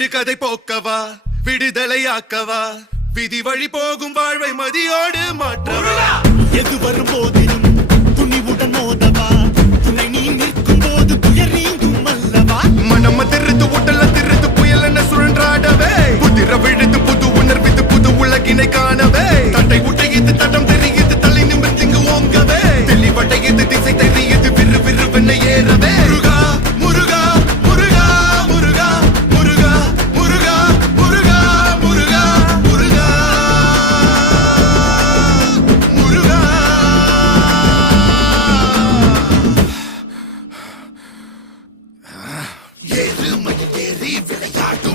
விடுகதை போக்கவா விடுதலையாக்கவா விதி வழி போகும் வாழ்வை மதியோடு மாற்றவா எது வரும் போதிலும் துணிவுடன் மோதவா துணை நீ நிற்கும் போது துயர் நீங்கும் அல்லவா மனம் திருத்து உடல திருத்து புயல் என சுழன்றாடவே புதிர விழுது புது உணர்வித்து புது உலகினை காணவே தட்டை உட்டையது தடம் தெரியுது தலை நிமிர்ந்து இங்கு ஓங்கவே தெளிவடையது திசை தெரியுது விறு விறுவென ஏறவே முருகா முருகா முருகா முருகா முருகா முருகா முருகா முருகா முருகா முருகா ஏறு மயில் ஏறி விளையாடும்